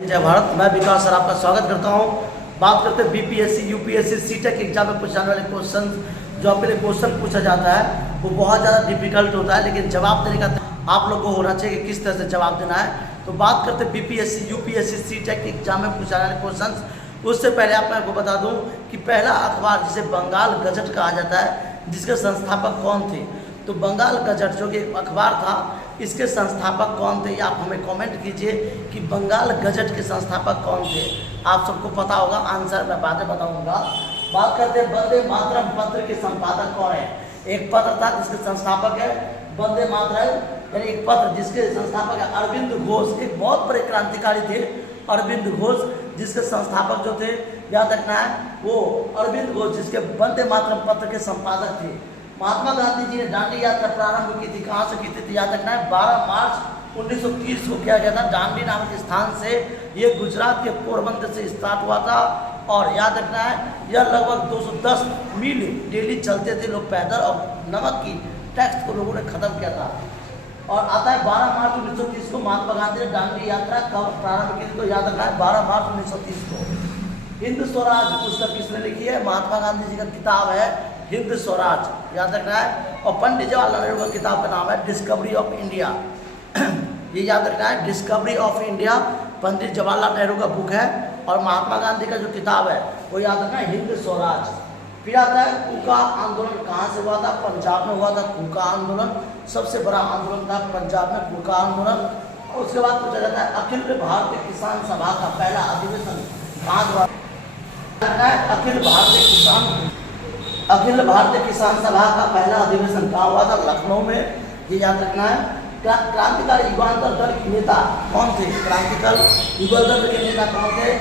जय भारत। मैं विकास सर आपका स्वागत करता हूं। बात करते हैं बीपीएससी यूपीएससी सीटेट एग्जाम में पूछने वाले क्वेश्चन। जो आपके क्वेश्चन पूछा जाता है वो बहुत ज़्यादा डिफिकल्ट होता है, लेकिन जवाब देने का आप लोग को होना चाहिए कि किस तरह से जवाब देना है। तो बात करते हैं बीपीएससी यूपीएससी सीटेट एग्जाम में पूछने वाले क्वेश्चन। उससे पहले आप मैं को बता दूँ कि पहला अखबार जिसे बंगाल गजट कहा जाता है, जिसके संस्थापक कौन थे। तो बंगाल गजट जो कि अखबार था, इसके संस्थापक कौन थे, ये आप हमें कमेंट कीजिए कि बंगाल गजट के संस्थापक कौन थे। आप सबको पता होगा, आंसर मैं बाद में बताऊंगा। बात करते हैं वंदे मातरम पत्र के संपादक कौन है। एक पत्र था जिसके संस्थापक है वंदे मातरम, यानी एक पत्र जिसके संस्थापक है अरविंद घोष। एक बहुत बड़े क्रांतिकारी थे अरविंद घोष, जिसके संस्थापक जो थे याद रखना है वो अरविंद घोष, जिसके वंदे मातरम पत्र के संपादक थे। महात्मा गांधी जी ने दांडी यात्रा प्रारंभ की थी, कहाँ से की थी याद रखना है 12 मार्च 1930 को किया गया था। दांडी नामक स्थान से ये गुजरात के पोरबंदर से स्टार्ट हुआ था। और याद रखना है यह लगभग 210 मील डेली चलते थे लोग पैदल, और नमक की टैक्स को लोगों ने खत्म किया था। और आता है 12 मार्च 1930 को महात्मा गांधी ने दांडी यात्रा कब प्रारंभ की थी, तो याद रखना है 12 मार्च 1930 को। हिंद स्वराज पुस्तक किसने लिखी है, महात्मा गांधी जी का किताब है हिंद स्वराज, याद रखना है। और पंडित जवाहरलाल नेहरू का किताब का नाम है डिस्कवरी ऑफ इंडिया। ये याद रखना है discovery of India Pandit Jawaharlal Nehru का बुक है। और महात्मा गांधी का जो किताब है वो याद रखना है हिंद स्वराज। फिर आता है कूका आंदोलन कहाँ से हुआ था, पंजाब में हुआ था कूका आंदोलन। सबसे बड़ा आंदोलन था पंजाब में कूका आंदोलन। और उसके बाद पूछा जाता है अखिल भारतीय किसान सभा का पहला अधिवेशन कहाँ हुआ। अखिल भारतीय किसान सभा का पहला अधिवेशन कहाँ हुआ था, लखनऊ में। ये याद रखना है। क्रांतिकारी युगांतर दल के नेता कौन थे, क्रांतिकारी युगांतर दल के नेता कौन थे,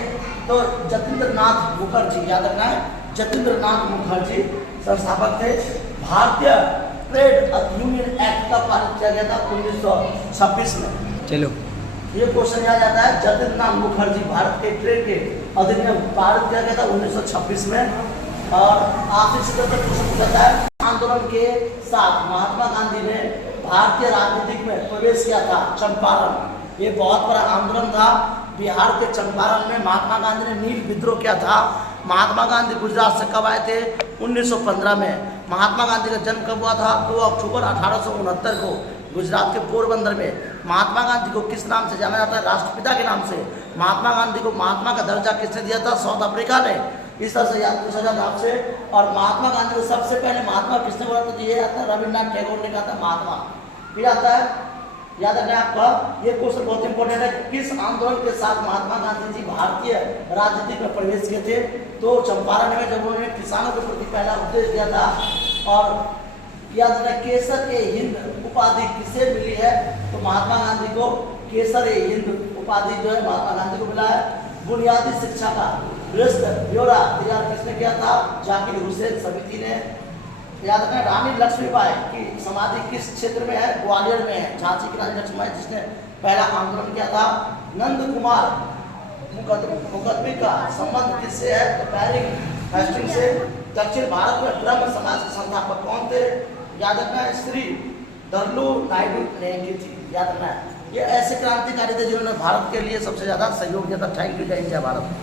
तो जतिंद्र नाथ मुखर्जी, याद रखना है जतिंद्र नाथ मुखर्जी संस्थापक थे। भारतीय ट्रेड यूनियन एक्ट का पारित किया गया था 1926 में। चलो ये क्वेश्चन आ जाता है जतिंद्र नाथ मुखर्जी भारत के ट्रेड के अधिनियम पारित किया गया था 1926 में। और आखिरी से क्वेश्चन पूछा जाता है आंदोलन के साथ महात्मा गांधी ने भारतीय राजनीति में प्रवेश किया था चंपारण। ये बहुत बड़ा आंदोलन था बिहार के चंपारण में। महात्मा गांधी ने नील विद्रोह किया था। महात्मा गांधी गुजरात से कब आए थे, 1915 में। महात्मा गांधी का जन्म कब हुआ था, 2 अक्टूबर 1869 को गुजरात के पोरबंदर में। महात्मा गांधी को किस नाम से जाना जाता है, राष्ट्रपिता के नाम से। महात्मा गांधी को महात्मा का दर्जा किसने दिया था, साउथ अफ्रीका ने। इस तरह से याद पूछा जाता है आपसे। और महात्मा गांधी को सबसे पहले महात्मा किसने बोला था, ये आता है रविन्द्रनाथ टैगोर ने कहा था महात्मा। फिर आता है याद रखना आपका ये क्वेश्चन बहुत इंपॉर्टेंट है, किस आंदोलन के साथ महात्मा गांधी जी भारतीय राजनीति में प्रवेश किए थे, तो चंपारण में जब उन्होंने किसानों के प्रति पहला उपदेश दिया था। और याद रखना केसर ए हिंद उपाधि किसे मिली है, तो महात्मा गांधी को केसर ए हिंद उपाधि जो है महात्मा गांधी को मिला है। बुनियादी शिक्षा का ब्यौरा तैयार किसने किया था, जाकिर हुसैन समिति ने। याद रखना रानी लक्ष्मीबाई की समाधि किस क्षेत्र में है, ग्वालियर में है। झांसी की रानी लक्ष्मीबाई जिसने पहला आंदोलन किया था। नंद कुमार मुकदमे का संबंध किससे है, तो बैरिंग हेस्टिंग से। दक्षिण भारत में ब्रह्म समाज के संस्थापक कौन थे, याद रखना है श्री दर्लू नायडू ने की थी, याद रखना है। ये ऐसे क्रांतिकारी थे जिन्होंने भारत के लिए सबसे ज़्यादा सहयोग दिया था। थैंक यू, जय हिंद, जय भारत।